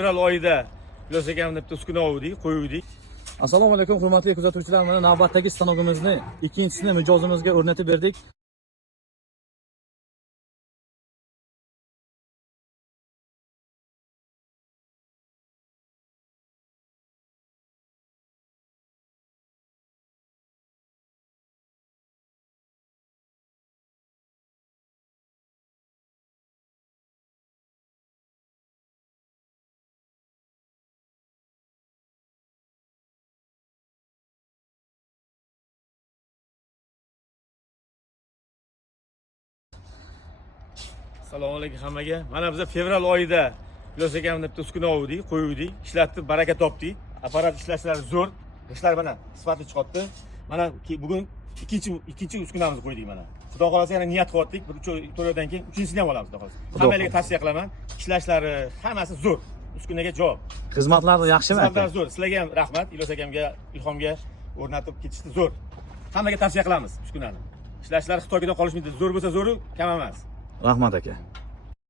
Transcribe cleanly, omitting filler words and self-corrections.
Fevral oyida Ilyos akamni bitta uskuna oldik, qo'ydik. Assalomu alaykum hurmatli kuzatuvchilar, mana navbatdagi stanogimizni ikkinchisini mijozimizga o'rnatib berdik. Assalomu alaykum hammaga. Mana biz fevral oyida Ilyos akamni bitta uskuna oldik, qo'ydik, ishlatib, baraka topdik. Apparat ishlashlari zo'r. Ishlar mana sifatli chiqibdi. Mana bugun ikkinchi uskunamizni qo'ydik mana. Xudo xolasa yana niyat qilyaptik. Bir 3 oydan keyin uchinchisini ham olamiz, xudo xolasa. Hammalarga tavsiya qilaman. Ishlashlari hammasi zo'r. Uskunaga javob. Xizmatlari yaxshimi? Xizmatlari zo'r. Sizlarga ham rahmat. Ilyos akamga, Ilhomga o'rnatib ketishdi zo'r. Hammaga tavsiya qilamiz uskunani. Ishlashlari Xitoydan qolishmaydi. Zo'r bo'lsa zo'ru, kam emas. Rahmat aka.